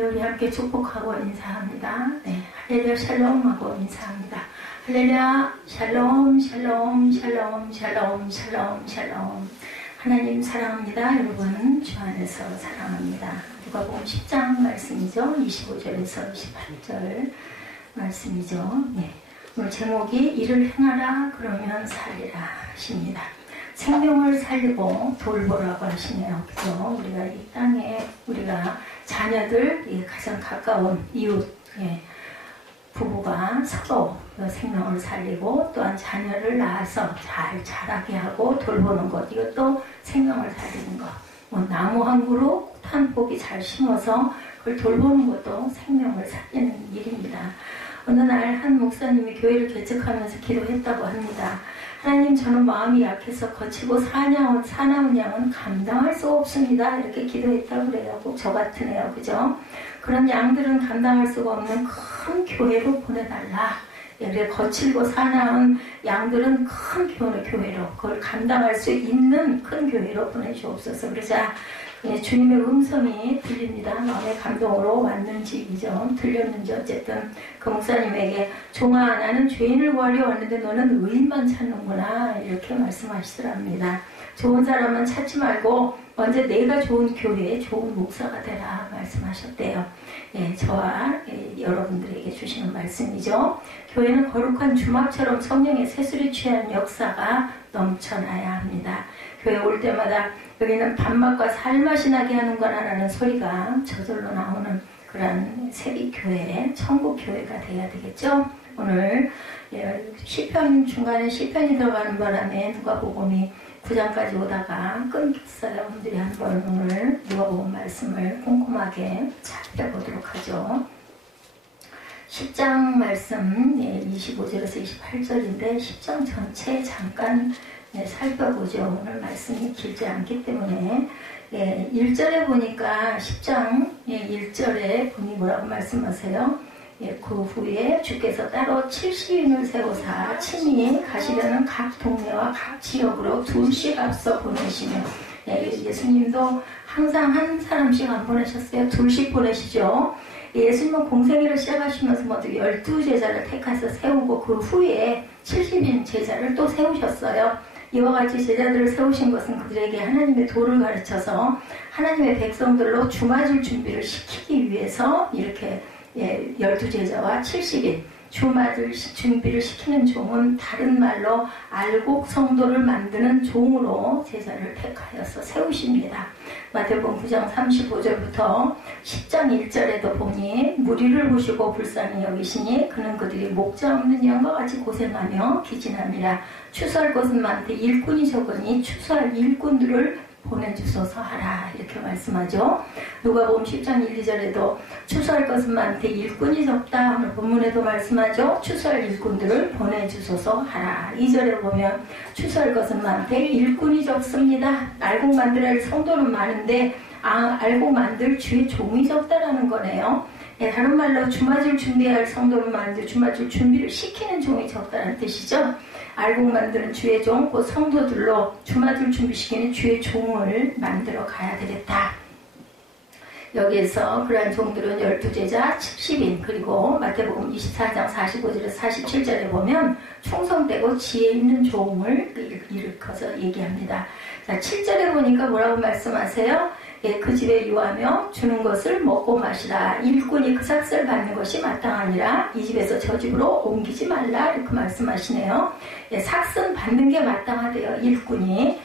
우리 함께 축복하고 인사합니다. 네, 할렐루야 샬롬하고 인사합니다. 할렐루야 샬롬 샬롬 샬롬 샬롬 샬롬 샬롬. 하나님 사랑합니다. 여러분 주 안에서 사랑합니다. 누가복음 10장 말씀이죠. 25절에서 28절 말씀이죠. 네, 오늘 제목이 이를 행하라 그러면 살리라 하십니다. 생명을 살리고 돌보라고 하시네요. 그죠? 우리가 이 땅에 우리가 자녀들 가장 가까운 이웃 부부가 서로 생명을 살리고 또한 자녀를 낳아서 잘 자라게 하고 돌보는 것, 이것도 생명을 살리는 것. 뭐 나무 한 그루 한 포기 잘 심어서 그걸 돌보는 것도 생명을 살리는 일입니다. 어느 날 한 목사님이 교회를 개척하면서 기도했다고 합니다. 하나님, 저는 마음이 약해서 거치고 사나운 양은 감당할 수 없습니다. 이렇게 기도했다고 그래요. 꼭 저 같은 애요. 그죠? 그런 양들은 감당할 수가 없는 큰 교회로 보내달라. 그래, 거칠고 사나운 양들은 큰 교회로, 그걸 감당할 수 있는 큰 교회로 보내주옵소서. 그러자 주님의 음성이 들립니다. 마음의 감동으로 왔는지 들렸는지 어쨌든 그 목사님에게 종아, 나는 죄인을 구하려 왔는데 너는 의인만 찾는구나, 이렇게 말씀하시더랍니다. 좋은 사람은 찾지 말고 먼저 내가 좋은 교회에 좋은 목사가 되라 말씀하셨대요. 저와 여러분들에게 주시는 말씀이죠. 교회는 거룩한 주막처럼 성령의 세술이 취한 역사가 넘쳐나야 합니다. 교회 올 때마다 여기는 밥맛과 살맛이 나게 하는구나라는 소리가 저절로 나오는 그런 세비교회, 천국교회가 돼야 되겠죠. 오늘 시편 중간에 시편이 들어가는 바람에 누가복음이 9장까지 오다가 끊겼어요. 분들이 한번 오늘 누가복음 말씀을 꼼꼼하게 살펴보도록 하죠. 10장 말씀 25절에서 28절인데 10장 전체 잠깐 살펴보죠. 오늘 말씀이 길지 않기 때문에 1절에 보니까 10장 1절에 보니 뭐라고 말씀하세요? 그 후에 주께서 따로 70인을 세우사 친히 가시려는 각 동네와 각 지역으로 둘씩 앞서 보내시며, 예수님도 항상 한 사람씩 안 보내셨어요. 둘씩 보내시죠. 예수님은 공생애를 시작하시면서 먼저 12제자를 택해서 세우고 그 후에 70인 제자를 또 세우셨어요. 이와 같이 제자들을 세우신 것은 그들에게 하나님의 도를 가르쳐서 하나님의 백성들로 주맞을 준비를 시키기 위해서 이렇게 12제자와 70인 주맞을 준비를 시키는 종은 다른 말로 알곡 성도를 만드는 종으로 제자를 택하여서 세우십니다. 마태복음 9장 35절부터 10장 1절에도 보니 무리를 보시고 불쌍히 여기시니 그는 그들이 목자 없는 양과 같이 고생하며 기진함이라. 추수할 것은 많되 일꾼이 적으니 추수할 일꾼들을 보내주소서 하라, 이렇게 말씀하죠. 누가복음 10장 1, 2절에도 추수할 것은 많되 일꾼이 적다, 오늘 본문에도 말씀하죠. 추수할 일꾼들을 보내주소서 하라. 2절에 보면 추수할 것은 많되 일꾼이 적습니다. 알곡 만들어야 할 성도는 많은데 알곡 만들 주의 종이 적다라는 거네요. 다른 말로 주맞을 준비해야 할 성도는 많은데 주맞을 준비를 시키는 종이 적다는 뜻이죠. 알곡 만드는 주의 종, 그 성도들로 주맞을 준비시키는 주의 종을 만들어 가야 되겠다. 여기에서 그러한 종들은 12제자, 70인, 그리고 마태복음 24장 45절에서 47절에 보면 충성되고 지혜 있는 종을 일컬어서 얘기합니다. 자, 7절에 보니까 뭐라고 말씀하세요? 그 집에 유하며 주는 것을 먹고 마시라. 일꾼이 그 삭슬 받는 것이 마땅하니라. 이 집에서 저 집으로 옮기지 말라, 이렇게 말씀하시네요. 삭슬 받는 게 마땅하대요, 일꾼이.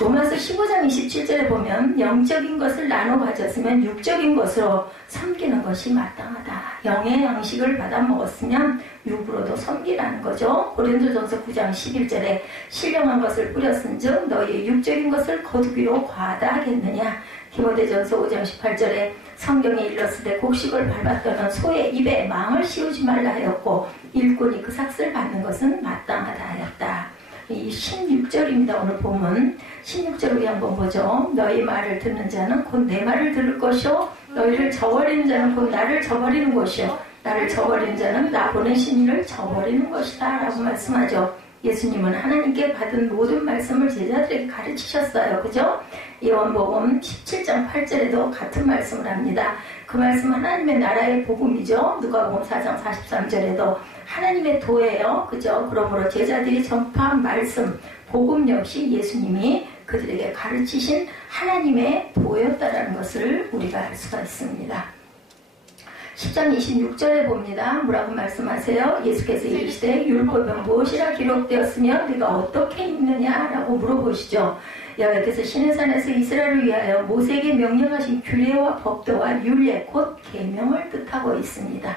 로마서 15장 27절에 보면 영적인 것을 나눠 가졌으면 육적인 것으로 섬기는 것이 마땅하다. 영의 양식을 받아 먹었으면 육으로도 섬기라는 거죠. 고린도전서 9장 11절에 신령한 것을 뿌렸은즉 너희의 육적인 것을 거두기로 과다하겠느냐. 디모데전서 5장 18절에 성경에 일렀으되 곡식을 밟았더는 소의 입에 망을 씌우지 말라 하였고 일꾼이 그 삭슬 받는 것은 마땅하다 하였다. 이 16절입니다. 오늘 보면 16절 우리 한번 보죠. 너희 말을 듣는 자는 곧 내 말을 들을 것이요 너희를 저버리는 자는 곧 나를 저버리는 것이요 나를 저버리는 자는 나 보내신 이를 저버리는 것이다 라고 말씀하죠. 예수님은 하나님께 받은 모든 말씀을 제자들에게 가르치셨어요. 그죠? 요한복음 17장 8절에도 같은 말씀을 합니다. 그 말씀은 하나님의 나라의 복음이죠. 누가복음 4장 43절에도 하나님의 도예요. 그죠? 그러므로 제자들이 전파한 말씀, 복음 역시 예수님이 그들에게 가르치신 하나님의 도였다라는 것을 우리가 알 수가 있습니다. 10장 26절에 봅니다. 뭐라고 말씀하세요? 예수께서 이르시되 율법에 무엇이라 기록되었으며 네가 어떻게 읽느냐? 라고 물어보시죠. 여호와께서 시내산에서 이스라엘을 위하여 모세에게 명령하신 규례와 법도와 율례 곧 계명을 뜻하고 있습니다.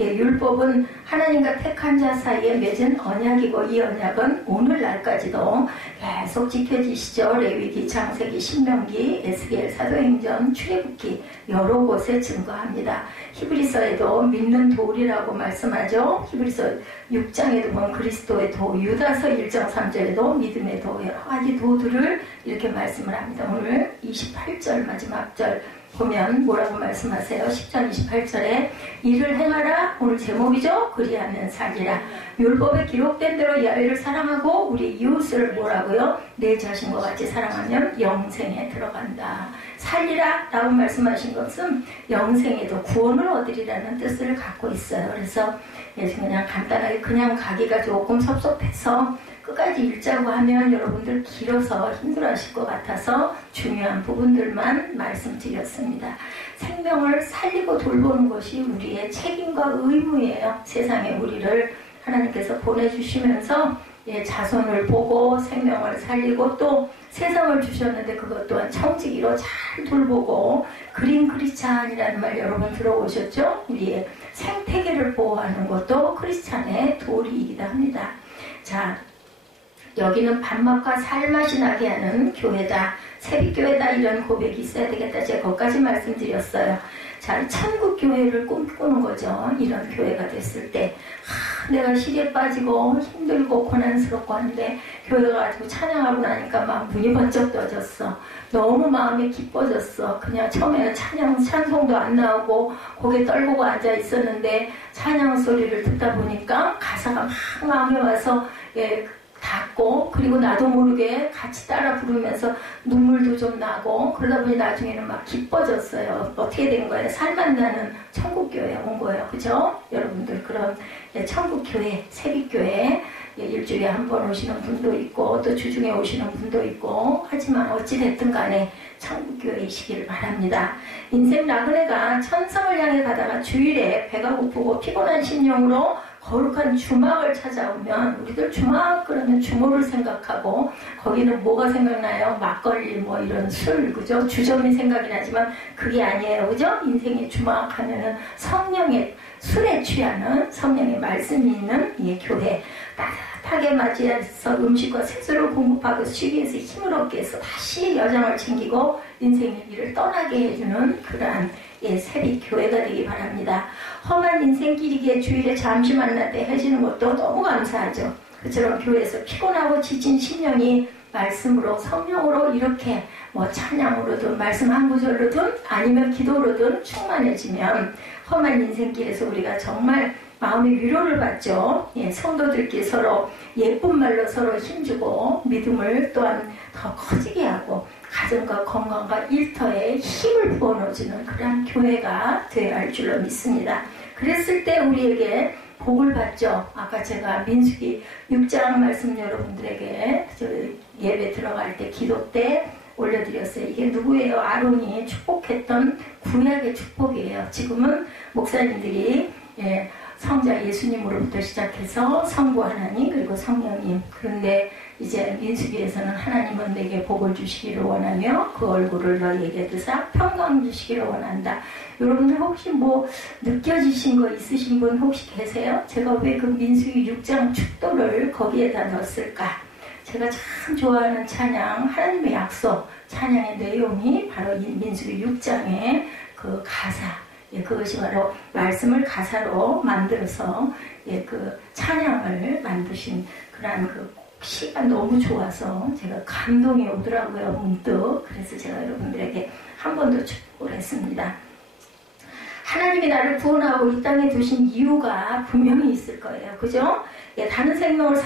예, 율법은 하나님과 택한 자 사이에 맺은 언약이고 이 언약은 오늘날까지도 계속 지켜지시죠. 레위기, 창세기, 신명기, 에스겔, 사도행전, 출애굽기 여러 곳에 증거합니다. 히브리서에도 믿는 도리라고 말씀하죠. 히브리서 6장에도 보면 그리스도의 도, 유다서 1장 3절에도 믿음의 도, 여러 가지 도들을 이렇게 말씀을 합니다. 오늘 28절 마지막 절 보면 뭐라고 말씀하세요? 10장 28절에 이를 행하라. 오늘 제목이죠. 그리하면 살리라. 율법에 기록된 대로 야훼를 사랑하고 우리 이웃을 뭐라고요? 내 자신과 같이 사랑하면 영생에 들어간다. 살리라 라고 말씀하신 것은 영생에도 구원을 얻으리라는 뜻을 갖고 있어요. 그래서 그냥 간단하게 그냥 가기가 조금 섭섭해서 끝까지 읽자고 하면 여러분들 길어서 힘들어하실 것 같아서 중요한 부분들만 말씀드렸습니다. 생명을 살리고 돌보는 것이 우리의 책임과 의무예요. 세상에 우리를 하나님께서 보내주시면서 자손을 보고 생명을 살리고 또 세상을 주셨는데 그것 또한 청지기로 잘 돌보고 그린 크리스찬이라는 말 여러분 들어보셨죠? 우리의 생태계를 보호하는 것도 크리스찬의 도리이기도 합니다. 자, 여기는 밥맛과 살맛이 나게 하는 교회다. 새벽교회다. 이런 고백이 있어야 되겠다. 제가 거기까지 말씀드렸어요. 자, 천국교회를 꿈꾸는 거죠. 이런 교회가 됐을 때 내가 시리에 빠지고 힘들고 고난스럽고 하는데 교회 가가지고 찬양하고 나니까 막 눈이 번쩍 떠졌어. 너무 마음이 기뻐졌어. 그냥 처음에는 찬송도 안 나오고 고개 떨구고 앉아 있었는데 찬양 소리를 듣다 보니까 가사가 막 마음에 와서 닿고 그리고 나도 모르게 같이 따라 부르면서 눈물도 좀 나고 그러다 보니 나중에는 막 기뻐졌어요. 어떻게 된 거예요? 살만나는 천국교회에 온 거예요. 그죠? 여러분들 그런 천국교회, 새벽교회 일주일에 한 번 오시는 분도 있고 또 주중에 오시는 분도 있고 하지만 어찌됐든 간에 천국교회이시기를 바랍니다. 인생 나그네가 천성을 향해 가다가 주일에 배가 고프고 피곤한 심령으로 거룩한 주막을 찾아오면 우리들 주막 그러면 주모를 생각하고 거기는 뭐가 생각나요? 막걸리 뭐 이런 술 그죠? 주점이 생각이 나지만 그게 아니에요. 그죠? 인생의 주막 하면은 성령의 술에 취하는 성령의 말씀이 있는 이 교회 따뜻하게 맞이해서 음식과 색소를 공급하고 쉬기 위해서 힘을 얻기 위해서 다시 여정을 챙기고 인생의 길을 떠나게 해주는 그러한 새벽 교회가 되기 바랍니다. 험한 인생길이기에 주일에 잠시 만날 때 해주는 것도 너무 감사하죠. 그처럼 교회에서 피곤하고 지친 심령이 말씀으로 성령으로 이렇게 뭐 찬양으로든 말씀 한 구절로든 아니면 기도로든 충만해지면 험한 인생길에서 우리가 정말 마음의 위로를 받죠. 성도들끼리 서로 예쁜 말로 서로 힘주고 믿음을 또한 더 커지게 하고 가정과 건강과 일터에 힘을 부어넣어주는 그런 교회가 되어야 할 줄로 믿습니다. 그랬을 때 우리에게 복을 받죠. 아까 제가 민수기 6장 말씀 여러분들에게 예배 들어갈 때 기도 때 올려드렸어요. 이게 누구예요? 아론이 축복했던 구약의 축복이에요. 지금은 목사님들이 성자 예수님으로부터 시작해서 성부 하나님 그리고 성령님 그런데 이제 민수기에서는 하나님은 내게 복을 주시기를 원하며 그 얼굴을 너희에게 드사 평강 주시기를 원한다. 여러분들 혹시 뭐 느껴지신 거 있으신 분 혹시 계세요? 제가 왜 그 민수기 6장 축도를 거기에다 넣었을까? 제가 참 좋아하는 찬양 하나님의 약속 찬양의 내용이 바로 이 민수기 6장의 그 가사 그것이 바로 말씀을 가사로 만들어서 그 찬양을 만드신 그런 그 시가 너무 좋아서 제가 감동이 오더라고요. 문득. 그래서 제가 여러분들에게 한 번 더 축복을 했습니다. 하나님이 나를 구원하고 이 땅에 두신 이유가 분명히 있을 거예요. 그죠? 다른 생명을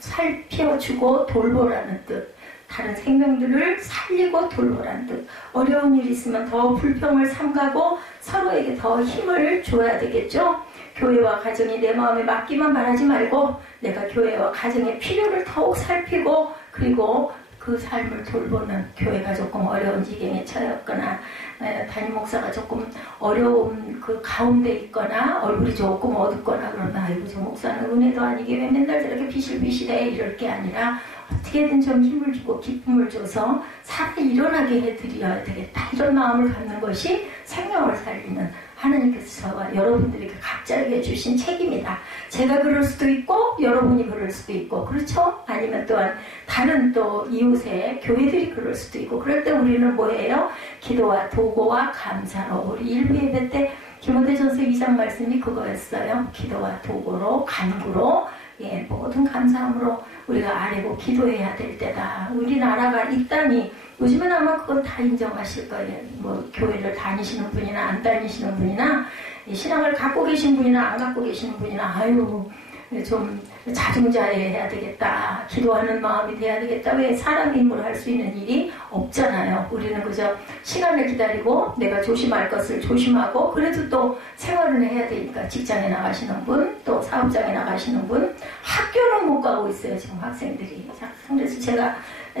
살펴주고 돌보라는 뜻. 다른 생명들을 살리고 돌보라는 뜻. 어려운 일이 있으면 더 불평을 삼가고 서로에게 더 힘을 줘야 되겠죠. 교회와 가정이 내 마음에 맞기만 바라지 말고 내가 교회와 가정의 필요를 더욱 살피고 그리고 그 삶을 돌보는, 교회가 조금 어려운 지경에 처했거나 담임 목사가 조금 어려운 그 가운데 있거나 얼굴이 조금 어둡거나 그러면 아이고 저 목사는 은혜도 아니게 왜 맨날 저렇게 비실비실해, 이럴 게 아니라 어떻게든 좀 힘을 주고 기쁨을 줘서 살아 일어나게 해드려야 되겠다, 이런 마음을 갖는 것이 생명을 살리는 하나님께서 저와 여러분들에게 각자에게 주신 책임이다. 제가 그럴 수도 있고 여러분이 그럴 수도 있고, 그렇죠? 아니면 또한 다른 또 이웃의 교회들이 그럴 수도 있고, 그럴 때 우리는 뭐예요? 기도와 도고와 감사로. 우리 일부 예배 때 디모데전서 2장 말씀이 그거였어요. 기도와 도고로 간구로 모든 감사함으로 우리가 아뢰고 기도해야 될 때다. 우리나라가 이 땅이 요즘은 아마 그건 다 인정하실 거예요. 뭐 교회를 다니시는 분이나 안 다니시는 분이나 신앙을 갖고 계신 분이나 안 갖고 계시는 분이나 아유 좀 자중자애해야 되겠다, 기도하는 마음이 돼야 되겠다. 왜 사람의 힘으로 할 수 있는 일이 없잖아요. 우리는 그저 시간을 기다리고 내가 조심할 것을 조심하고, 그래도 또 생활을 해야 되니까 직장에 나가시는 분, 또 사업장에 나가시는 분, 학교는 못 가고 있어요 지금 학생들이. 그래서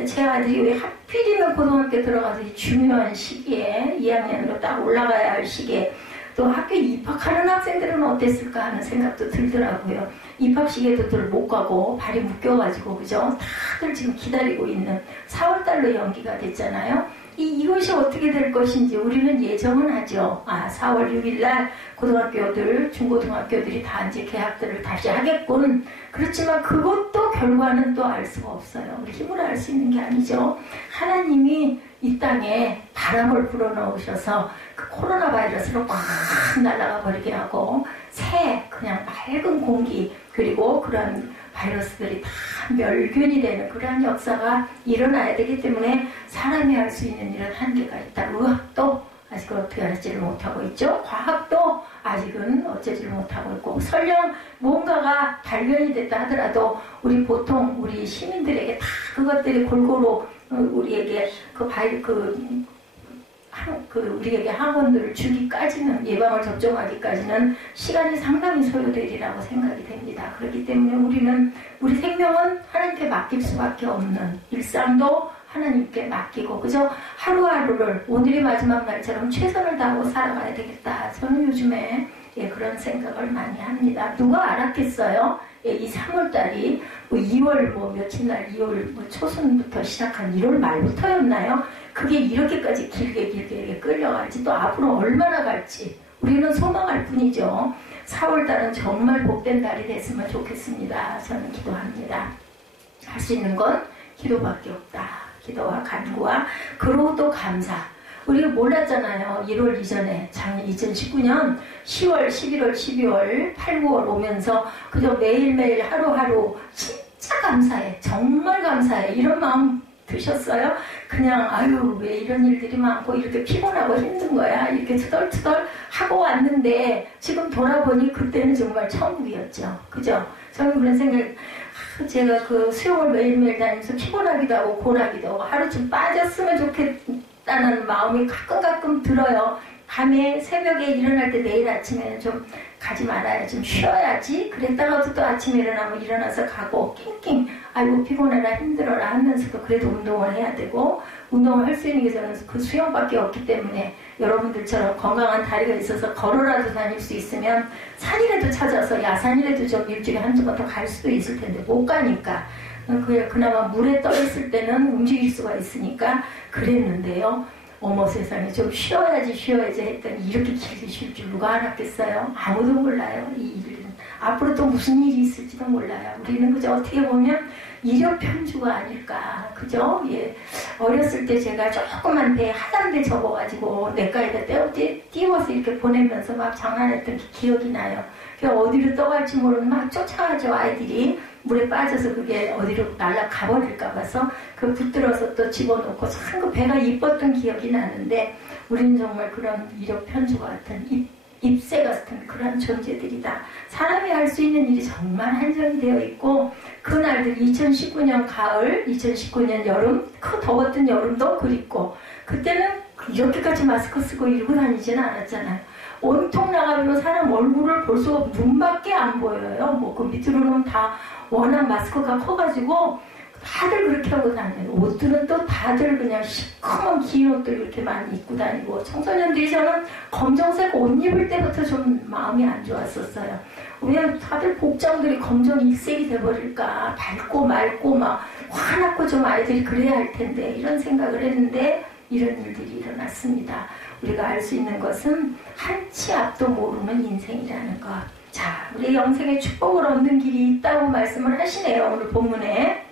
제 아들이 왜 하필이면 고등학교 들어가서 이 중요한 시기에 2학년으로 딱 올라가야 할 시기에 또 학교에 입학하는 학생들은 어땠을까 하는 생각도 들더라고요. 입학식에도들 못 가고 발이 묶여가지고, 그죠? 다들 지금 기다리고 있는 4월달로 연기가 됐잖아요. 이것이 어떻게 될 것인지 우리는 예정은 하죠. 4월 6일날 고등학교들, 중고등학교들이 다 이제 개학들을 다시 하겠군. 그렇지만 그것도 결과는 또 알 수가 없어요. 우리 힘으로 알 수 있는 게 아니죠. 하나님이 이 땅에 바람을 불어넣으셔서 그 코로나 바이러스로 꽉 날아가 버리게 하고 새 그냥 맑은 공기, 그리고 그런 바이러스들이 다 멸균이 되는 그러한 역사가 일어나야 되기 때문에 사람이 할 수 있는 일은 한계가 있다. 의학도 아직 어떻게 하지를 못하고 있죠. 과학도 아직은 어쩌지를 못하고 있고, 설령 뭔가가 발견이 됐다 하더라도 우리 시민들에게 다 그것들이 골고루 우리에게 우리에게 항원들을 주기까지는, 예방을 접종하기까지는 시간이 상당히 소요되리라고 생각이 됩니다. 그렇기 때문에 우리 생명은 하나님께 맡길 수밖에 없는, 일상도 하나님께 맡기고, 그저 하루하루를 오늘이 마지막 날처럼 최선을 다하고 살아가야 되겠다. 저는 요즘에 그런 생각을 많이 합니다. 누가 알았겠어요? 이 3월달이 2월 며칠 날 2월 초순부터 시작한 1월 말부터였나요? 그게 이렇게까지 길게 끌려갈지, 또 앞으로 얼마나 갈지 우리는 소망할 뿐이죠. 4월달은 정말 복된 달이 됐으면 좋겠습니다. 저는 기도합니다. 할 수 있는 건 기도밖에 없다. 기도와 간구와 그리고 또 감사. 우리가 몰랐잖아요. 1월 이전에, 작년 2019년 10월, 11월, 12월, 8, 9월 오면서 그저 매일매일 하루하루 진짜 감사해, 정말 감사해, 이런 마음 드셨어요? 그냥 아유 왜 이런 일들이 많고 이렇게 피곤하고 힘든 거야, 이렇게 투덜투덜 하고 왔는데 지금 돌아보니 그때는 정말 천국이었죠. 그죠? 저는 그런 생각, 제가 그 수영을 매일매일 다니면서 피곤하기도 하고 고나기도 하고 하루쯤 빠졌으면 좋겠다는 마음이 가끔 들어요. 밤에 새벽에 일어날 때 내일 아침에는 좀 가지 말아야, 좀 쉬어야지. 그랬다가도 또 아침에 일어나면 일어나서 가고 낑낑 아이고 피곤해라 힘들어라 하면서도 그래도 운동을 해야 되고, 운동을 할 수 있는 게 저는 그 수영밖에 없기 때문에 여러분들처럼 건강한 다리가 있어서 걸어라도 다닐 수 있으면 산이라도 찾아서 야산이라도 좀 일주일에 한두 번 더 갈 수도 있을 텐데 못 가니까, 그나마 물에 떠 있을 때는 움직일 수가 있으니까 그랬는데요. 어머 세상에, 좀 쉬어야지 했더니 이렇게 길게 쉴 줄 누가 알았겠어요? 아무도 몰라요. 이 일은 앞으로 또 무슨 일이 있을지도 몰라요. 우리는 그저 어떻게 보면 이력 편주가 아닐까, 그죠? 어렸을 때 제가 조그만 배 하얀 배 접어가지고 냇가에다 띄워서 이렇게 보내면서 막 장난했던 기억이 나요. 어디로 떠갈지 모르는 막 쫓아가죠. 아이들이 물에 빠져서 그게 어디로 날아가 버릴까 봐서 그 붙들어서 또 집어넣고 참 그 배가 이뻤던 기억이 나는데, 우리는 정말 그런 이력 편주 같은 잎새 같은 그런 존재들이다. 사람이 할 수 있는 일이 정말 한정이 되어 있고 그날들 2019년 가을, 2019년 여름, 그 더웠던 여름도 그립고 그때는 이렇게까지 마스크 쓰고 이러고 다니지는 않았잖아요. 온통 나가면 사람 얼굴을 볼 수가 없고 눈밖에 안 보여요. 뭐 그 밑으로는 다 워낙 마스크가 커가지고 다들 그렇게 하고 다녀요. 옷들은 또 다들 그냥 시커먼 긴 옷들 이렇게 많이 입고 다니고 청소년들이 저는 검정색 옷 입을 때부터 좀 마음이 안 좋았었어요. 왜 다들 복장들이 검정 일색이 돼버릴까. 밝고 맑고 막 화났고 좀 아이들이 그래야 할 텐데 이런 생각을 했는데 이런 일들이 일어났습니다. 우리가 알 수 있는 것은 한치 앞도 모르는 인생이라는 것. 자, 우리 영생의 축복을 얻는 길이 있다고 말씀을 하시네요. 오늘 본문에.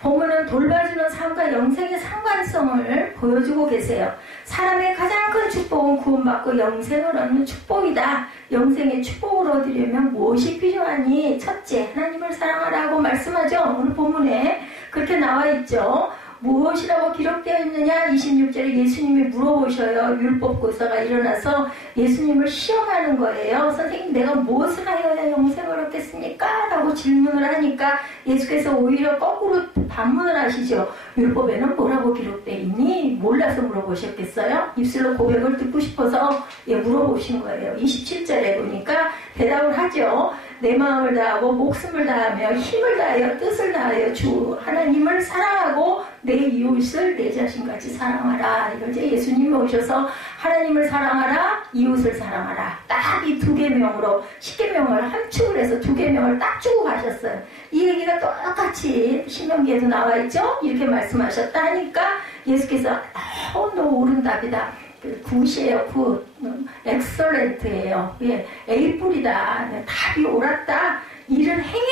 본문은 돌봐주는 삶과 영생의 상관성을 보여주고 계세요. 사람의 가장 큰 축복은 구원받고 영생을 얻는 축복이다. 영생의 축복을 얻으려면 무엇이 필요하니? 첫째, 하나님을 사랑하라고 말씀하죠. 오늘 본문에 그렇게 나와 있죠. 무엇이라고 기록되어 있느냐? 26절에 예수님이 물어보셔요. 율법교사가 일어나서 예수님을 시험하는 거예요. 선생님, 내가 무엇을 하여야 영생을 얻겠습니까? 라고 질문을 하니까 예수께서 오히려 거꾸로 반문을 하시죠. 율법에는 뭐라고 기록되어 있니? 몰라서 물어보셨겠어요? 입술로 고백을 듣고 싶어서 물어보신 거예요. 27절에 보니까 대답을 하죠. 내 마음을 다하고 목숨을 다하며 힘을 다하여 뜻을 다하여 주 하나님을 사랑하고 내 이웃을 내 자신같이 사랑하라. 이걸 이제 예수님이 오셔서 하나님을 사랑하라, 이웃을 사랑하라. 딱 이 두 계명으로 10계명을 함축을 해서 두 계명을 딱 주고 가셨어요. 이 얘기가 똑같이 신명기에도 나와 있죠. 이렇게 말씀하셨다 하니까 예수께서 너무 옳은 답이다. 굿이에요. 굿. 엑설렌트예요. 예, A뿔이다. 답이 옳았다. 일을 행해.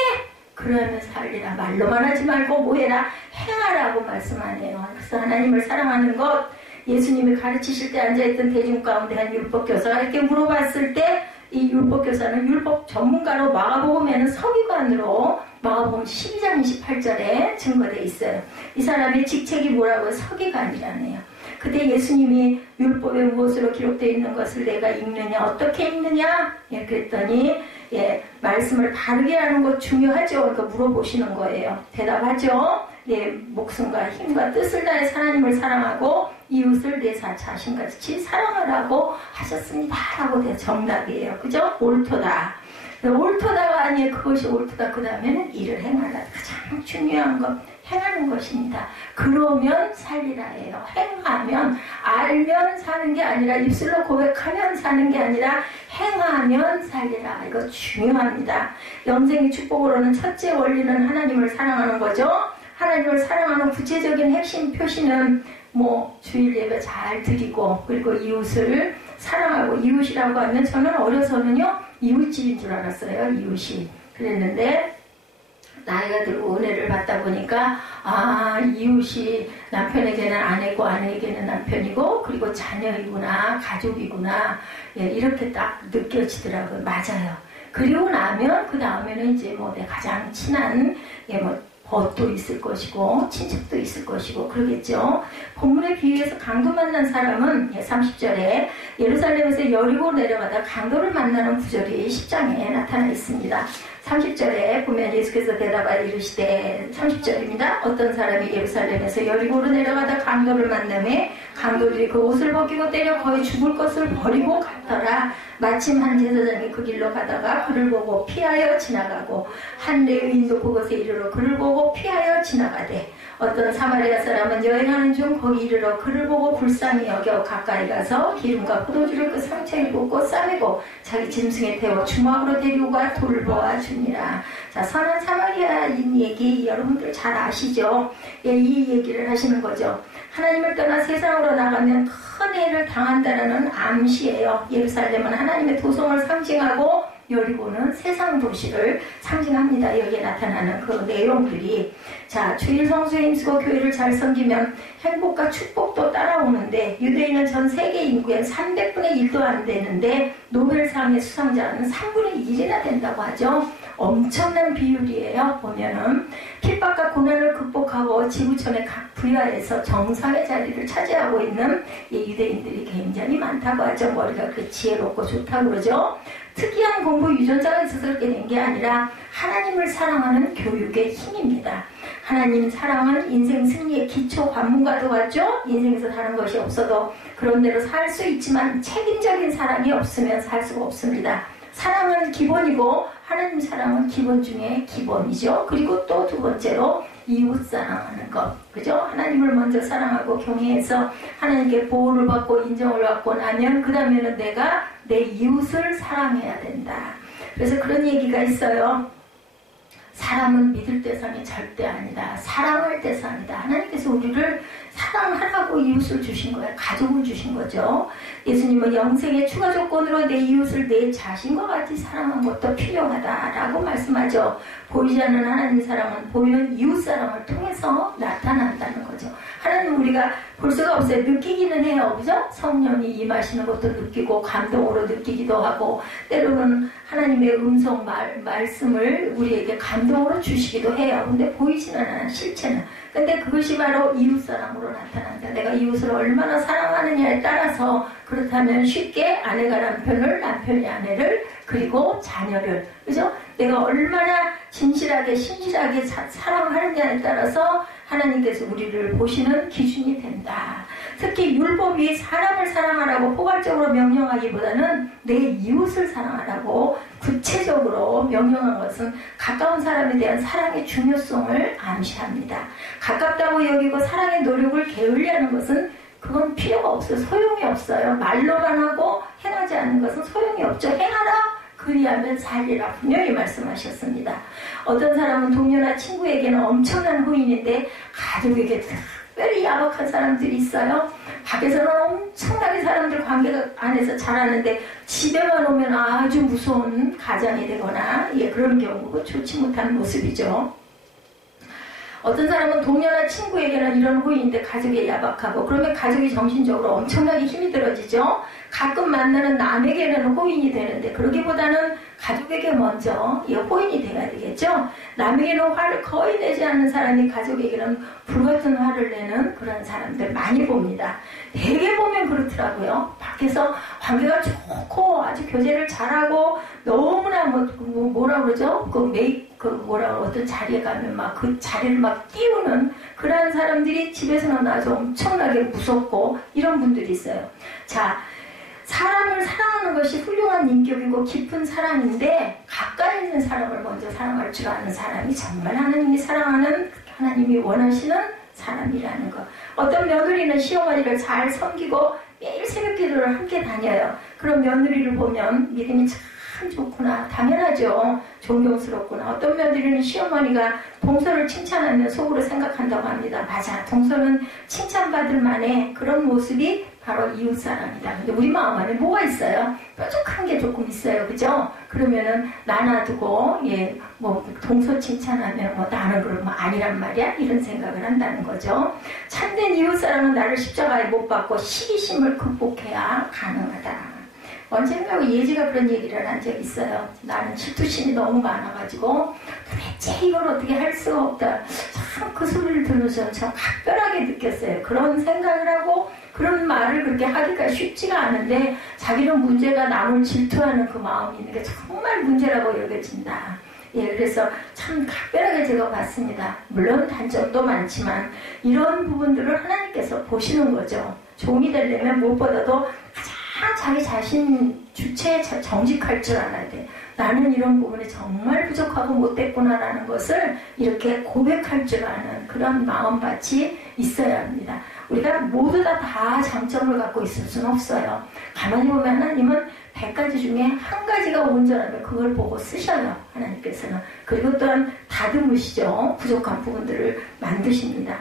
그러면 살리라. 말로만 하지 말고 뭐해라. 행하라고 말씀하네요. 그래서 하나님을 사랑하는 것, 예수님이 가르치실 때 앉아있던 대중 가운데 한 율법교사가 이렇게 물어봤을 때 이 율법교사는 율법 전문가로 마가복음에는 서기관으로 마가복음 12장 28절에 증거되어 있어요. 이 사람의 직책이 뭐라고요? 서기관이라네요. 그때 예수님이 율법에 무엇으로 기록되어 있는 것을 내가 읽느냐, 어떻게 읽느냐? 예, 그랬더니 말씀을 바르게 하는 것 중요하죠. 그러니까 물어보시는 거예요. 대답하죠. 내 목숨과 힘과 뜻을 다해 하나님을 사랑하고 이웃을 내 자신같이 사랑하라고 하셨습니다. 라고 정답이에요. 그죠? 옳도다. 옳도다가 아니에요. 그것이 옳도다. 그 다음에는 일을 행하라. 가장 중요한 것. 행하는 것입니다. 그러면 살리라예요. 행하면, 알면 사는 게 아니라 입술로 고백하면 사는 게 아니라 행하면 살리라. 이거 중요합니다. 영생의 축복으로는 첫째 원리는 하나님을 사랑하는 거죠. 하나님을 사랑하는 구체적인 핵심 표시는 주일 예배 잘 드리고 그리고 이웃을 사랑하고 이웃이라고 하면 저는 어려서는요 이웃집인 줄 알았어요. 이웃이. 그랬는데 나이가 들고 은혜를 받다 보니까 이웃이 남편에게는 아내고 아내에게는 남편이고 그리고 자녀이구나 가족이구나 이렇게 딱 느껴지더라고요. 맞아요. 그리고 나면 그 다음에는 이제 내 가장 친한 벗도 있을 것이고 친척도 있을 것이고 그러겠죠. 본문에 비유해서 강도 만난 사람은 30절에 예루살렘에서 여리고 내려가다 강도를 만나는 구절이 10장에 나타나 있습니다. 30절에 보면 예수께서 대답하여 이르시되 30절입니다. 어떤 사람이 예루살렘에서 여리고로 내려가다 강도를 만나매 강도들이 그 옷을 벗기고 때려 거의 죽을 것을 버리고 갔더라. 마침 한 제사장이 그 길로 가다가 그를 보고 피하여 지나가고 한 레위인도 그곳에 이르러 그를 보고 피하여 지나가되 어떤 사마리아 사람은 여행하는 중 거기 이르러 그를 보고 불쌍히 여겨 가까이 가서 기름과 포도주를 그 상처에 붓고 싸매고 자기 짐승에 태워 주막으로 데리고 가 돌보아 줍니다. 자, 선한 사마리아인 얘기 여러분들 잘 아시죠? 이 얘기를 하시는 거죠. 하나님을 떠나 세상으로 나가면 큰 해를 당한다는 암시예요. 예루살렘은 하나님의 도성을 상징하고 여리고는 세상 도시를 상징합니다. 여기에 나타나는 그 내용들이. 자, 주일 성수에 힘쓰고 교회를 잘 섬기면 행복과 축복도 따라오는데 유대인은 전 세계 인구의 300분의 1도 안 되는데 노벨상의 수상자는 3분의 1이나 된다고 하죠. 엄청난 비율이에요. 보면은 핍박과 고난을 극복하고 지구촌의 각 분야에서 정상의 자리를 차지하고 있는 이 유대인들이 굉장히 많다고 하죠. 머리가 그렇게 지혜롭고 좋다고 그러죠. 특이한 공부 유전자가 있어서 그렇게 된 게 아니라 하나님을 사랑하는 교육의 힘입니다. 하나님 사랑은 인생 승리의 기초 관문과도 같죠. 인생에서 다른 것이 없어도 그런 대로 살 수 있지만 책임적인 사랑이 없으면 살 수가 없습니다. 사랑은 기본이고 하나님 사랑은 기본 중에 기본이죠. 그리고 또 두 번째로 이웃 사랑하는 것. 그죠? 하나님을 먼저 사랑하고 경외해서 하나님께 보호를 받고 인정을 받고 나면 그 다음에는 내가 내 이웃을 사랑해야 된다. 그래서 그런 얘기가 있어요. 사람은 믿을 대상이 절대 아니다. 사랑할 대상이다. 하나님께서 우리를 사랑하라고 이웃을 주신 거예요. 가족을 주신 거죠. 예수님은 영생의 추가 조건으로 내 이웃을 내 자신과 같이 사랑하는 것도 필요하다라고 말씀하죠. 보이지 않는 하나님 사랑은 보이는 이웃 사랑을 통해서 나타난다는 거죠. 하나님 우리가 볼 수가 없어요. 느끼기는 해요. 그죠? 성령이 임하시는 것도 느끼고 감동으로 느끼기도 하고 때로는 하나님의 음성 말씀을 우리에게 감동으로 주시기도 해요. 근데 보이지는 않아요. 실체는. 근데 그것이 바로 이웃사랑으로 나타난다. 내가 이웃을 얼마나 사랑하느냐에 따라서 그렇다면 쉽게 아내가 남편을, 남편이 아내를, 그리고 자녀를, 그죠? 내가 얼마나 진실하게 신실하게 사랑하느냐에 따라서 하나님께서 우리를 보시는 기준이 된다. 특히 율법이 사람을 사랑하라고 포괄적으로 명령하기보다는 내 이웃을 사랑하라고 구체적으로 명령한 것은 가까운 사람에 대한 사랑의 중요성을 암시합니다. 가깝다고 여기고 사랑의 노력을 게을리하는 것은 그건 필요가 없어요. 소용이 없어요. 말로만 하고 행하지 않는 것은 소용이 없죠. 행하라. 그리하면 살리라 분명히 말씀하셨습니다. 어떤 사람은 동료나 친구에게는 엄청난 호인인데 가족에게 특별히 야박한 사람들이 있어요. 밖에서는 엄청나게 사람들 관계 안에서 잘하는데 집에만 오면 아주 무서운 가장이 되거나 그런 경우가 좋지 못한 모습이죠. 어떤 사람은 동료나 친구에게는 이런 호의인데 가족에 야박하고 그러면 가족이 정신적으로 엄청나게 힘이 들어지죠. 가끔 만나는 남에게는 호인이 되는데 그러기보다는 가족에게 먼저 호인이 돼야 되겠죠. 남에게는 화를 거의 내지 않는 사람이 가족에게는 불같은 화를 내는 그런 사람들 많이 봅니다. 대개 보면 그렇더라고요. 밖에서 관계가 좋고 아주 교제를 잘하고 너무나 뭐라 그러죠? 어떤 자리에 가면 막 그 자리를 막 띄우는 그런 사람들이 집에서는 아주 엄청나게 무섭고 이런 분들이 있어요. 자, 사람을 사랑하는 것이 훌륭한 인격이고 깊은 사랑인데 가까이 있는 사람을 먼저 사랑할 줄 아는 사람이 정말 하나님이 사랑하는 하나님이 원하시는 사람이라는 것. 어떤 며느리는 시어머니를 잘 섬기고 매일 새벽 기도를 함께 다녀요. 그런 며느리를 보면 믿음이 참 좋구나. 당연하죠. 존경스럽구나. 어떤 며느리는 시어머니가 동서를 칭찬하면 속으로 생각한다고 합니다. 맞아. 동서는 칭찬받을 만해. 그런 모습이 바로 이웃사랑이다. 근데 우리 마음 안에 뭐가 있어요? 뾰족한 게 조금 있어요. 그죠? 그러면은 나놔두고 동서 칭찬하면 나는 그러면 아니란 말이야? 이런 생각을 한다는 거죠. 참된 이웃사랑은 나를 십자가에 못 박고 시기심을 극복해야 가능하다. 언젠가 예지가 그런 얘기를 한 적이 있어요. 나는 질투심이 너무 많아가지고 도대체 이걸 어떻게 할 수가 없다. 참 그 소리를 들으면서 참 각별하게 느꼈어요. 그런 생각을 하고 그런 말을 그렇게 하기가 쉽지가 않은데 자기는 문제가 남을 질투하는 그 마음이 있는 게 정말 문제라고 여겨진다. 그래서 참 각별하게 제가 봤습니다. 물론 단점도 많지만 이런 부분들을 하나님께서 보시는 거죠. 종이 되려면 무엇보다도 가장 자기 자신 주체에 정직할 줄 알아야 돼. 나는 이런 부분에 정말 부족하고 못됐구나라는 것을 이렇게 고백할 줄 아는 그런 마음밭이 있어야 합니다. 우리가 모두 다 장점을 갖고 있을 수는 없어요. 가만히 보면 하나님은 100가지 중에 한 가지가 온전하면 그걸 보고 쓰셔요. 하나님께서는. 그리고 또한 다듬으시죠. 부족한 부분들을 만드십니다.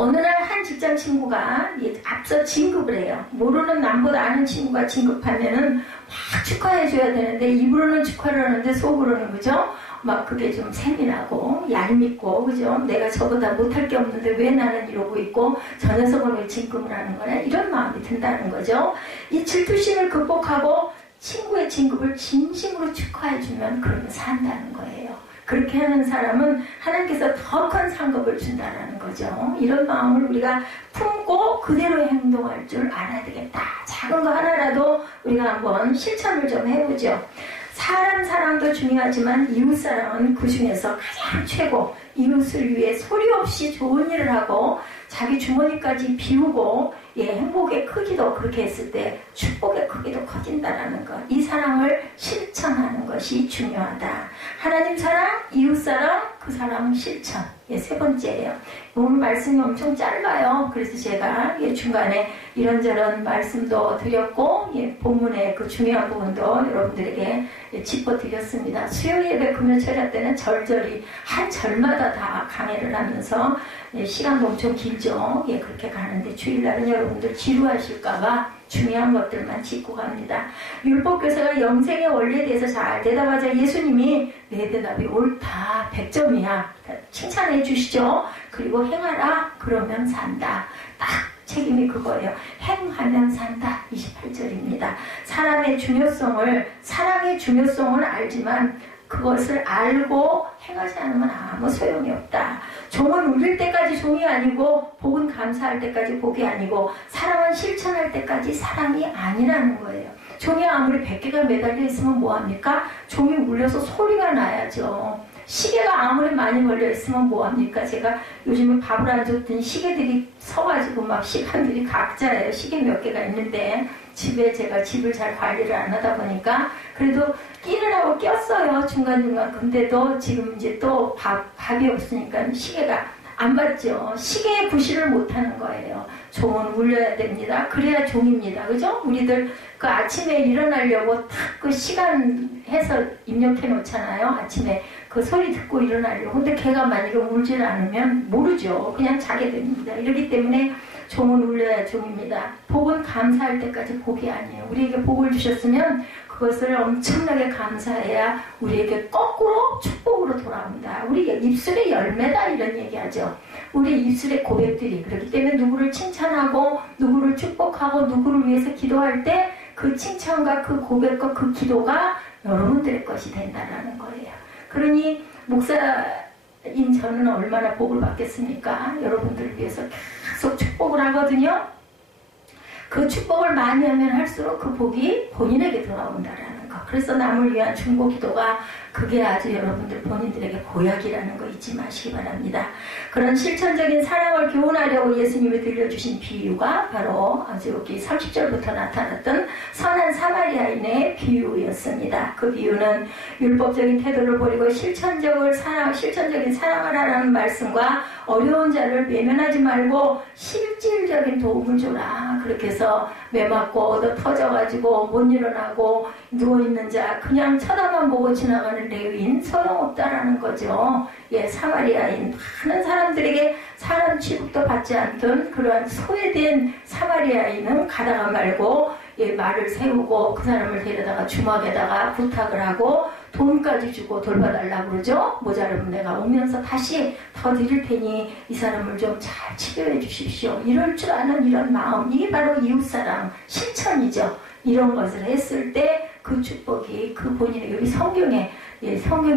어느 날 한 직장 친구가 앞서 진급을 해요. 모르는 남보다 아는 친구가 진급하면은 막 축하해줘야 되는데 입으로는 축하를 하는데 속으로는 그죠? 막 그게 좀 세밀하고 얄밉고 그죠? 내가 저보다 못할 게 없는데 왜 나는 이러고 있고 저 녀석은 왜 진급을 하는 거냐? 이런 마음이 든다는 거죠. 이 질투심을 극복하고 친구의 진급을 진심으로 축하해주면 그러면 산다는 거예요. 그렇게 하는 사람은 하나님께서 더 큰 상급을 준다는 거죠. 이런 마음을 우리가 품고 그대로 행동할 줄 알아야 되겠다. 작은 거 하나라도 우리가 한번 실천을 좀 해보죠. 사람 사랑도 중요하지만 이웃 사랑은 그 중에서 가장 최고. 이웃을 위해 소리 없이 좋은 일을 하고 자기 주머니까지 비우고 행복의 크기도 그렇게 했을 때 축복의 크기도 커진다라는 것. 이 사랑을 실천하는 것이 중요하다. 하나님 사랑, 이웃 사랑, 그 사랑은 실천. 세 번째예요. 오늘 말씀이 엄청 짧아요. 그래서 제가 중간에 이런저런 말씀도 드렸고 본문의 그 중요한 부분도 여러분들에게 짚어드렸습니다. 수요 예배 금요철야 때는 절절히 한 절마다 다 강해를 하면서 시간도 엄청 길죠. 그렇게 가는데 주일날은 여러분들 지루하실까봐 중요한 것들만 짚고 갑니다. 율법교사가 영생의 원리에 대해서 잘 대답하자 예수님이 내 대답이 옳다. 100점이야. 칭찬해 주시죠. 그리고 행하라. 그러면 산다. 딱 책임이 그거예요. 행하면 산다. 28절입니다. 사랑의 중요성을 알지만 그것을 알고 행하지 않으면 아무 소용이 없다. 종은 울릴 때까지 종이 아니고 복은 감사할 때까지 복이 아니고 사랑은 실천할 때까지 사랑이 아니라는 거예요. 종이 아무리 100개가 매달려 있으면 뭐합니까? 종이 울려서 소리가 나야죠. 시계가 아무리 많이 걸려 있으면 뭐합니까? 제가 요즘에 밥을 안 줬더니 시계들이 서가지고 막 시간들이 각자예요. 시계 몇 개가 있는데 집에 제가 집을 잘 관리를 안 하다 보니까 그래도 끼느라고 꼈어요. 중간중간. 근데도 지금 이제 또 밥이 없으니까 시계가 안 받죠. 시계에 구실을 못하는 거예요. 종은 울려야 됩니다. 그래야 종입니다. 그죠? 우리들 그 아침에 일어나려고 탁 그 시간 해서 입력해 놓잖아요. 아침에 그 소리 듣고 일어나려고. 근데 걔가 만약에 울질 않으면 모르죠. 그냥 자게 됩니다. 이렇기 때문에 종은 울려야 종입니다. 복은 감사할 때까지 복이 아니에요. 우리에게 복을 주셨으면 그것을 엄청나게 감사해야 우리에게 거꾸로 축복으로 돌아옵니다. 우리 입술의 열매다 이런 얘기하죠. 우리 입술의 고백들이 그렇기 때문에 누구를 칭찬하고 누구를 축복하고 누구를 위해서 기도할 때 그 칭찬과 그 고백과 그 기도가 여러분들의 것이 된다는 거예요. 그러니 목사인 저는 얼마나 복을 받겠습니까? 여러분들을 위해서 계속 축복을 하거든요. 그 축복을 많이 하면 할수록 그 복이 본인에게 돌아온다라는 거. 그래서 남을 위한 중보 기도가 그게 아주 여러분들 본인들에게 보약이라는 거 잊지 마시기 바랍니다. 그런 실천적인 사랑을 교훈하려고 예수님이 들려주신 비유가 바로 아주 여기 30절부터 나타났던 선한 사마리아인의 비유였습니다. 그 비유는 율법적인 태도를 버리고 실천적인 사랑을 하라는 말씀과 어려운 자를 외면하지 말고 실질적인 도움을 줘라. 그렇게 해서 매맞고 얻어 터져가지고 못 일어나고 누워있는 자 그냥 쳐다만 보고 지나가는 레위인 소용없다라는 거죠. 사마리아인 많은 사람들에게 사람 취급도 받지 않던 그러한 소외된 사마리아인은 가다가 말고 말을 세우고 그 사람을 데려다가 주막에다가 부탁을 하고 돈까지 주고 돌봐달라고 그러죠. 모자르면 내가 오면서 다시 더 드릴 테니 이 사람을 좀 잘 치료해 주십시오. 이럴 줄 아는 이런 마음, 이게 바로 이웃사랑 실천이죠. 이런 것을 했을 때 그 축복이 그 본인의 여기 성경에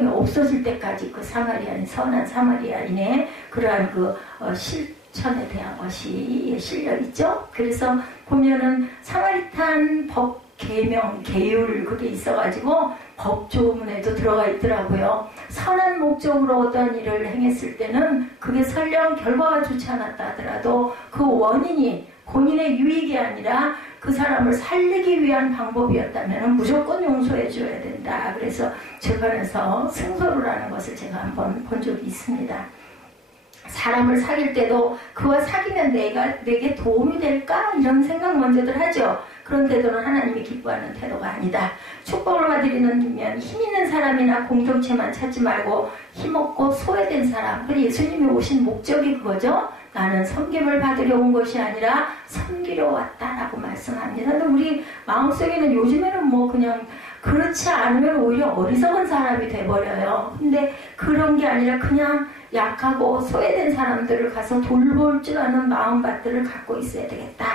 없어질 때까지 그 사마리아인 선한 사마리아인의 그러한 그 실천에 대한 것이 실려 있죠. 그래서 보면은 사마리탄 법 계명 계율 그게 있어가지고 법조문에도 들어가 있더라고요. 선한 목적으로 어떤 일을 행했을 때는 그게 설령 결과가 좋지 않았다 하더라도 그 원인이 본인의 유익이 아니라 그 사람을 살리기 위한 방법이었다면 무조건 용서해 줘야 된다. 그래서 재판에서 승소를 하는 것을 제가 한번 본 적이 있습니다. 사람을 사귈 때도 그와 사귀면 내게 도움이 될까? 이런 생각 먼저들 하죠. 그런 태도는 하나님이 기뻐하는 태도가 아니다. 축복을 받으려면 힘 있는 사람이나 공동체만 찾지 말고 힘없고 소외된 사람. 예수님이 오신 목적이 그거죠. 나는 섬김을 받으려 온 것이 아니라 섬기려 왔다라고 말씀합니다. 근데 우리 마음속에는 요즘에는 뭐 그냥 그렇지 않으면 오히려 어리석은 사람이 돼버려요. 근데 그런 게 아니라 그냥 약하고 소외된 사람들을 가서 돌볼 줄 아는 마음밭들을 갖고 있어야 되겠다.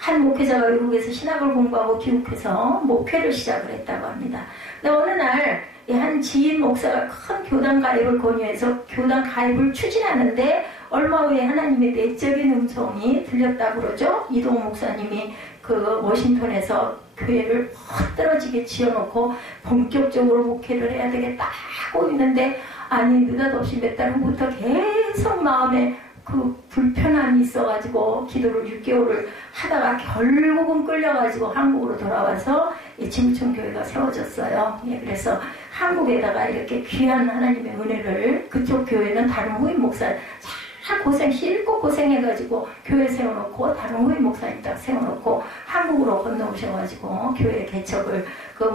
한 목회자가 외국에서 신학을 공부하고 귀국해서 목회를 시작을 했다고 합니다. 근데 어느 날 한 지인 목사가 큰 교단 가입을 권유해서 교단 가입을 추진하는데 얼마 후에 하나님의 내적인 음성이 들렸다고 그러죠. 이동호 목사님이 그 워싱턴에서 교회를 헛떨어지게 지어놓고 본격적으로 목회를 해야 되겠다 하고 있는데 아니 느닷없이 몇 달 후부터 계속 마음에 그 불편함이 있어가지고 기도를 6개월을 하다가 결국은 끌려가지고 한국으로 돌아와서 진구청 교회가 세워졌어요. 예, 그래서 한국에다가 이렇게 귀한 하나님의 은혜를 그쪽 교회는 다른 후임 목사 다 실컷 고생해가지고 교회 세워놓고 다른 후임 목사님 딱 세워놓고 한국으로 건너오셔가지고 교회 개척을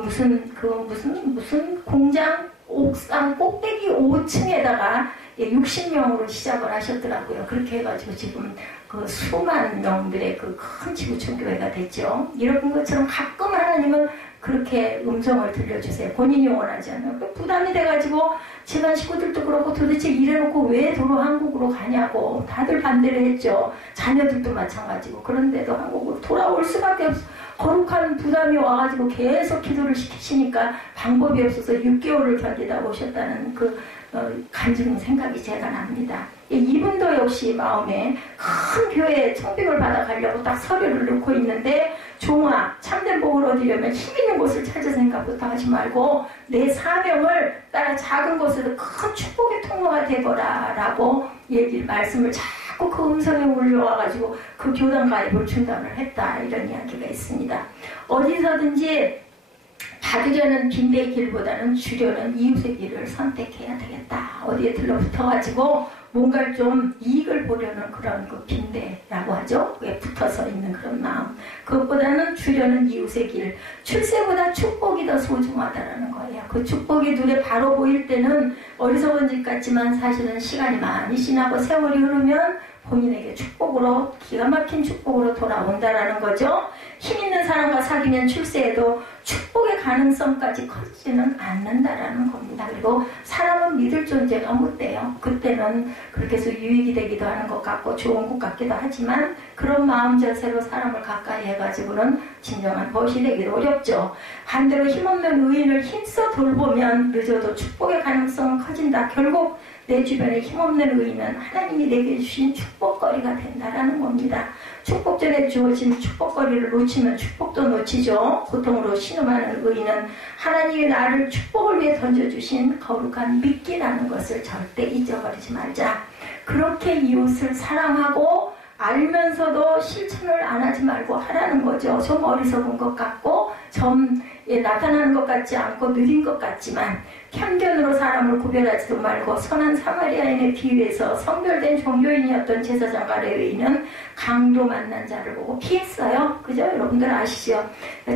무슨 공장 옥상 꼭대기 5층에다가 60명으로 시작을 하셨더라고요. 그렇게 해가지고 지금 그 수만 명들의 그 큰 지구촌 교회가 됐죠. 이런 것처럼 가끔 하나님은 그렇게 음성을 들려주세요. 본인이 원하지 않아요. 부담이 돼가지고 집안 식구들도 그렇고 도대체 이래놓고 왜 도로 한국으로 가냐고 다들 반대를 했죠. 자녀들도 마찬가지고. 그런데도 한국으로 돌아올 수밖에 없어. 거룩한 부담이 와가지고 계속 기도를 시키시니까 방법이 없어서 6개월을 견디다 오셨다는 그 간증 생각이 제가 납니다. 이분도 역시 마음에 큰 교회에 청빙을 받아가려고 딱 서류를 넣고 있는데 종아 참된 복을 얻으려면 힘 있는 곳을 찾을 생각부터 하지 말고 내 사명을 따라 작은 곳에서 큰 축복의 통로가 되거라 라고 말씀을 자꾸 그 음성에 울려와가지고 그 교단 가입을 중단을 했다 이런 이야기가 있습니다. 어디서든지 받으려는 빈대의 길보다는 주려는 이웃의 길을 선택해야 되겠다. 어디에 들러붙어가지고 뭔가를 좀 이익을 보려는 그런 그 빈대라고 하죠. 왜 붙어서 있는 그런 마음. 그것보다는 주려는 이웃의 길. 출세보다 축복이 더 소중하다라는 거예요. 그 축복이 눈에 바로 보일 때는 어리석은 짓 같지만 사실은 시간이 많이 지나고 세월이 흐르면 본인에게 축복으로 기가 막힌 축복으로 돌아온다라는 거죠. 힘 있는 사람과 사귀면 출세해도 축복의 가능성까지 커지지는 않는다라는 겁니다. 그리고 사람은 믿을 존재가 못 돼요. 그때는 그렇게 해서 유익이 되기도 하는 것 같고 좋은 것 같기도 하지만 그런 마음 자세로 사람을 가까이 해가지고는 진정한 벗이 되기도 어렵죠. 반대로 힘없는 의인을 힘써 돌보면 늦어도 축복의 가능성은 커진다. 결국 내 주변에 힘없는 의인은 하나님이 내게 주신 축복거리가 된다라는 겁니다. 축복 전에 주어진 축복거리를 놓치면 축복도 놓치죠. 고통으로 신음하는 의인은 하나님이 나를 축복을 위해 던져주신 거룩한 미끼라는 것을 절대 잊어버리지 말자. 그렇게 이웃을 사랑하고 알면서도 실천을 안 하지 말고 하라는 거죠. 좀 어리석은 것 같고 좀 나타나는 것 같지 않고 느린 것 같지만 편견으로 사람을 구별하지도 말고 선한 사마리아인에 비유해서 성별된 종교인이었던 제사장과 레위인은 강도 만난 자를 보고 피했어요. 그죠? 여러분들 아시죠?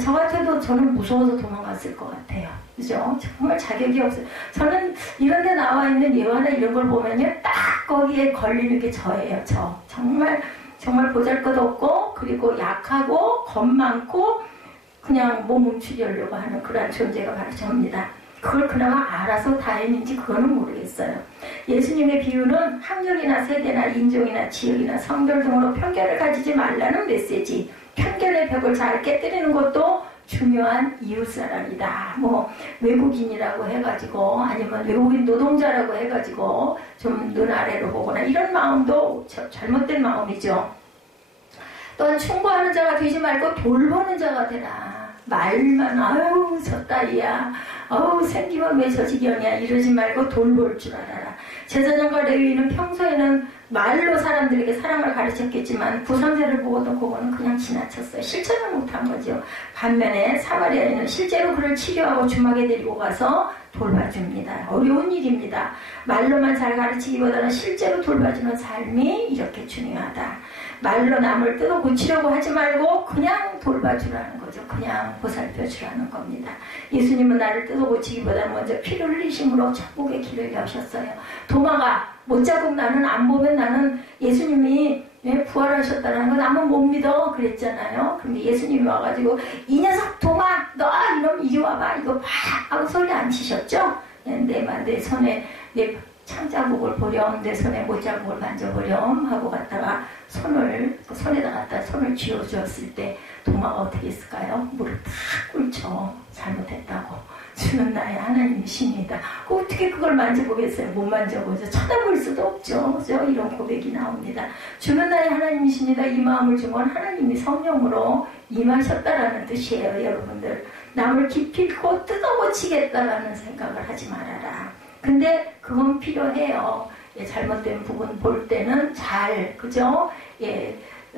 저 같아도 저는 무서워서 도망갔을 것 같아요. 그죠? 정말 자격이 없어요. 저는 이런 데 나와 있는 예화나 이런 걸 보면요. 딱 거기에 걸리는 게 저예요. 정말 보잘것없고 그리고 약하고 겁 많고 그냥 몸 훔치려고 하는 그런 존재가 바로 저입니다. 그걸 그나마 알아서 다행인지 그거는 모르겠어요. 예수님의 비유는 학력이나 세대나 인종이나 지역이나 성별 등으로 편견을 가지지 말라는 메시지. 편견의 벽을 잘 깨뜨리는 것도 중요한 이웃사람이다. 뭐 외국인이라고 해가지고 아니면 외국인 노동자라고 해가지고 좀 눈 아래로 보거나 이런 마음도 잘못된 마음이죠. 또한 충고하는 자가 되지 말고 돌보는 자가 되라. 말만 아유 저 딸이야 생기면 왜 저 지경이야 이러지 말고 돌볼 줄 알아라. 제사장과 레위인은 평소에는 말로 사람들에게 사랑을 가르쳤겠지만 부상자를 보고도 그거는 그냥 지나쳤어요. 실천을 못한 거죠. 반면에 사마리아인은 실제로 그를 치료하고 주막에 데리고 가서 돌봐줍니다. 어려운 일입니다. 말로만 잘 가르치기보다는 실제로 돌봐주는 삶이 이렇게 중요하다. 말로 남을 뜯어 고치려고 하지 말고 그냥 돌봐주라는 거죠. 그냥 보살펴주라는 겁니다. 예수님은 나를 뜯어 고치기보다는 먼저 피를 흘리심으로 천국의 길을 여셨어요. 도마가 못자국 나는 안 보면 나는 예수님이 부활하셨다는 거 나만 못 믿어 그랬잖아요. 근데 예수님이 와가지고 이 녀석 도마 너 이놈 이리 와봐 이거 봐 하고 소리 안 치셨죠? 내 손에 내 창자국을 보렴 내 손에 못자국을 만져보렴 하고 갔다가 손에다 갖다 손을 쥐어주었을 때 도마가 어떻게 했을까요? 무릎 탁 꿇죠. 잘못했다고. 주는 나의 하나님이십니다. 어떻게 그걸 만져보겠어요? 못 만져보죠. 쳐다볼 수도 없죠. 그죠? 이런 고백이 나옵니다. 주는 나의 하나님이십니다. 이 마음을 준 건 하나님이 성령으로 임하셨다라는 뜻이에요. 여러분들. 남을 기필코 뜯어고치겠다라는 생각을 하지 말아라. 근데 그건 필요해요. 잘못된 부분 볼 때는 그죠?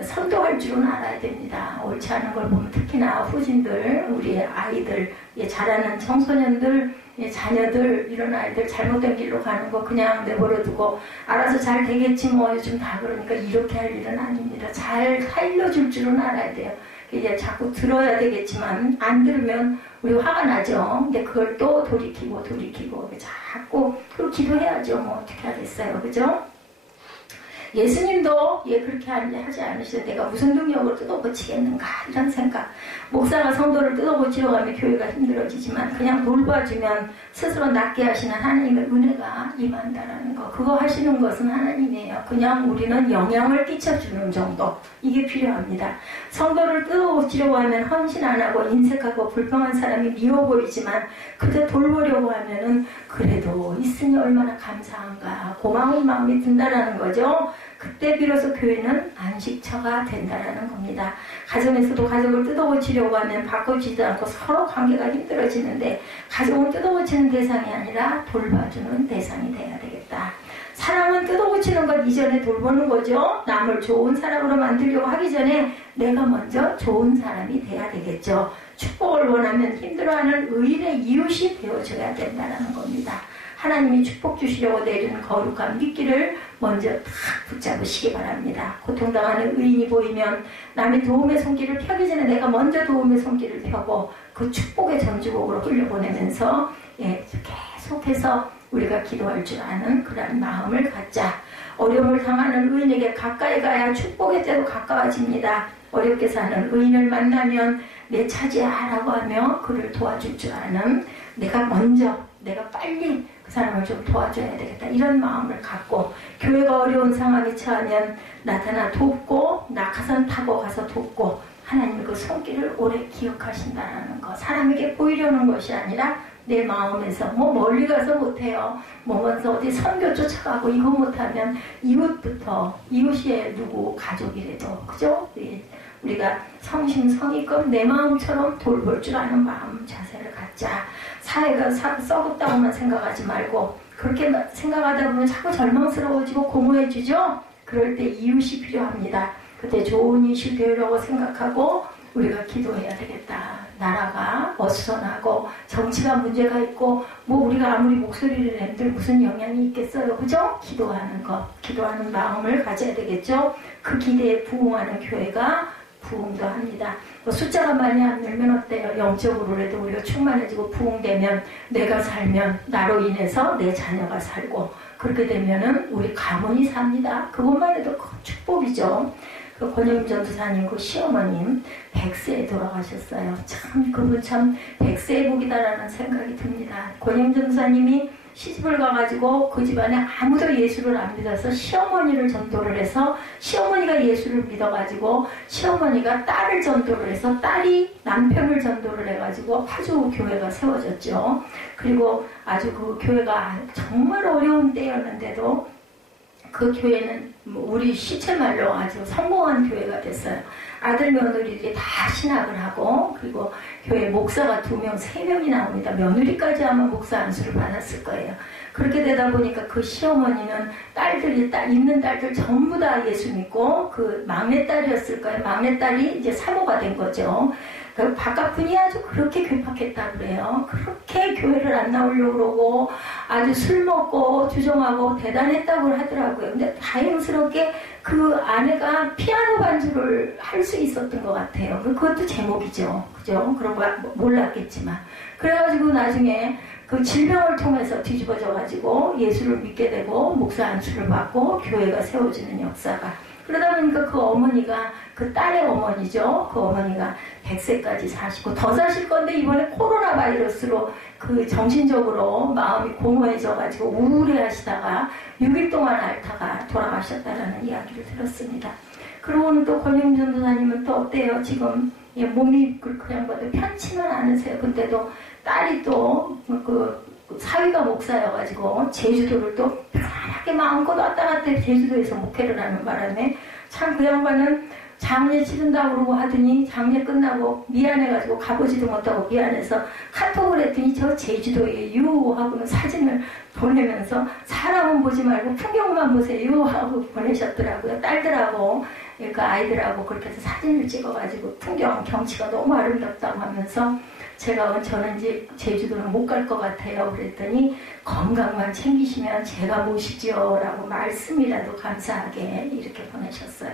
선도할 줄은 알아야 됩니다. 옳지 않은 걸 보면 특히나 후진들, 우리 아이들, 자라는 청소년들, 자녀들, 이런 아이들 잘못된 길로 가는 거 그냥 내버려두고 알아서 잘 되겠지 뭐 요즘 다 그러니까 이렇게 할 일은 아닙니다. 잘 살려줄 줄은 알아야 돼요. 이제 자꾸 들어야 되겠지만 안 들으면 우리 화가 나죠. 근데 그걸 또 돌이키고 자꾸 그걸 기도해야죠. 뭐 어떻게 하겠어요. 그죠? 예수님도 그렇게 하지 않으시죠. 내가 무슨 능력으로 뜯어고치겠는가 이런 생각. 목사가 성도를 뜯어고치려고 하면 교회가 힘들어지지만 그냥 돌봐주면 스스로 낫게 하시는 하나님의 은혜가 임한다라는 거. 그거 하시는 것은 하나님이에요. 그냥 우리는 영향을 끼쳐주는 정도. 이게 필요합니다. 성도를 뜯어고치려고 하면 헌신 안 하고 인색하고 불평한 사람이 미워 보이지만 그저 돌보려고 하면은 그래도 있으니 얼마나 감사한가 고마운 마음이 든다라는 거죠. 그때 비로소 교회는 안식처가 된다라는 겁니다. 가정에서도 가족을 뜯어고치려고 하면 바꿔주지도 않고 서로 관계가 힘들어지는데 가족을 뜯어고치는 대상이 아니라 돌봐주는 대상이 돼야 되겠다. 사람은 뜯어고치는 것 이전에 돌보는 거죠. 남을 좋은 사람으로 만들려고 하기 전에 내가 먼저 좋은 사람이 돼야 되겠죠. 축복을 원하면 힘들어하는 의인의 이웃이 되어줘야 된다는 겁니다. 하나님이 축복 주시려고 내리는 거룩한 미끼를 먼저 탁 붙잡으시기 바랍니다. 고통당하는 의인이 보이면 남의 도움의 손길을 펴기 전에 내가 먼저 도움의 손길을 펴고 그 축복의 전주곡으로 흘려보내면서 계속해서 우리가 기도할 줄 아는 그런 마음을 갖자. 어려움을 당하는 의인에게 가까이 가야 축복의 때로 가까워집니다. 어렵게 사는 의인을 만나면 내 차지하라고 하며 그를 도와줄 줄 아는 내가 빨리 그 사람을 좀 도와줘야 되겠다. 이런 마음을 갖고 교회가 어려운 상황에 처하면 나타나 돕고 낙하산 타고 가서 돕고 하나님의 그 손길을 오래 기억하신다는 거. 사람에게 보이려는 것이 아니라 내 마음에서 멀리 가서 못해요. 먼저 어디 선교 쫓아가고 이거 못하면 이웃이 누구 가족이라도 그죠? 우리가 성심성의껏 내 마음처럼 돌볼 줄 아는 마음 자세를 갖자. 사회가 썩었다고만 생각하지 말고 그렇게 생각하다 보면 자꾸 절망스러워지고 공허해지죠. 그럴 때 이웃이 필요합니다. 그때 좋은 이웃이 되려고 생각하고 우리가 기도해야 되겠다. 나라가 어수선하고 정치가 문제가 있고 우리가 아무리 목소리를 낸들 무슨 영향이 있겠어요. 그죠? 기도하는 마음을 가져야 되겠죠. 그 기대에 부응하는 교회가 부흥도 합니다. 숫자가 많이 안 늘면 어때요? 영적으로라도 우리가 충만해지고 부흥되면 내가 살면 나로 인해서 내 자녀가 살고 그렇게 되면은 우리 가문이 삽니다. 그것만 해도 큰 축복이죠. 그 권영임 전도사님 그 시어머님 100세에 돌아가셨어요. 그분 참 100세의 복이다라는 생각이 듭니다. 권영임 전도사님이 시집을 가가지고 그 집안에 아무도 예수를 안 믿어서 시어머니를 전도를 해서 시어머니가 예수를 믿어가지고 시어머니가 딸을 전도를 해서 딸이 남편을 전도를 해가지고 아주 교회가 세워졌죠. 그리고 아주 그 교회가 정말 어려운 때였는데도 그 교회는 우리 시체말로 아주 성공한 교회가 됐어요. 아들 며느리들이 다 신학을 하고 그리고 교회 목사가 2명, 3명이 나옵니다. 며느리까지 아마 목사 안수를 받았을 거예요. 그렇게 되다 보니까 그 시어머니는 있는 딸들 전부 다 예수 믿고 그 막내딸이었을 거예요. 막내딸이 이제 사모가 된 거죠. 그 바깥분이 아주 그렇게 괴팍했다고 그래요. 그렇게 교회를 안 나오려고 그러고 아주 술 먹고 주정하고 대단했다고 하더라고요. 근데 다행스럽게 그 아내가 피아노 반주를 할 수 있었던 것 같아요. 그것도 제목이죠. 그죠? 그런 거 몰랐겠지만. 그래가지고 나중에 그 질병을 통해서 뒤집어져가지고 예수를 믿게 되고 목사 안수를 받고 교회가 세워지는 역사가. 그러다 보니까 그 어머니가 그 딸의 어머니죠. 그 어머니가 100세까지 사시고 더 사실 건데 이번에 코로나 바이러스로 그 정신적으로 마음이 공허해져가지고 우울해하시다가 6일 동안 앓다가 돌아가셨다라는 이야기를 들었습니다. 그러고는 또 권영준 도사님은 또 어때요? 지금 몸이 그냥 봐도 편치는 않으세요. 근데도 딸이 또 그 사위가 목사여가지고 제주도를 또 편하게 마음껏 왔다 갔다 제주도에서 목회를 하는 바람에 참 그 양반은 장례 치른다고 그러고 하더니 장례 끝나고 미안해가지고 가보지도 못하고 미안해서 카톡을 했더니 저 제주도에 하고는 사진을 보내면서 사람은 보지 말고 풍경만 보세요 하고 보내셨더라고요. 딸들하고 그러니까 아이들하고 그렇게 해서 사진을 찍어가지고 풍경 경치가 너무 아름답다고 하면서 저는 이제 제주도는 못 갈 것 같아요. 그랬더니 건강만 챙기시면 제가 모시죠 라고 말씀이라도 감사하게 이렇게 보내셨어요.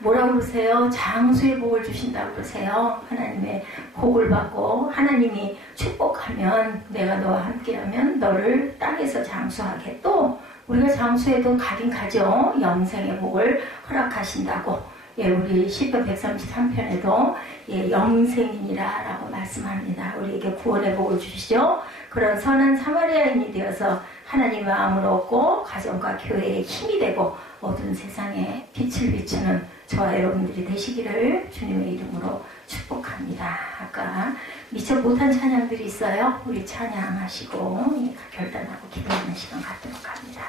뭐라고 그러세요? 장수의 복을 주신다고 그러세요. 하나님의 복을 받고 하나님이 축복하면 내가 너와 함께하면 너를 땅에서 장수하게 또 우리가 장수해도 가긴 가죠. 영생의 복을 허락하신다고. 예, 우리 시편 133편에도 예, 영생이니라 라고 말씀합니다. 우리에게 구원의 복을 주시죠. 그런 선한 사마리아인이 되어서 하나님 마음을 얻고 가정과 교회에 힘이 되고 어두운 세상에 빛을 비추는 저와 여러분들이 되시기를 주님의 이름으로 축복합니다. 아까 미처 못한 찬양들이 있어요. 우리 찬양하시고 결단하고 기도하는 시간 갖도록 합니다.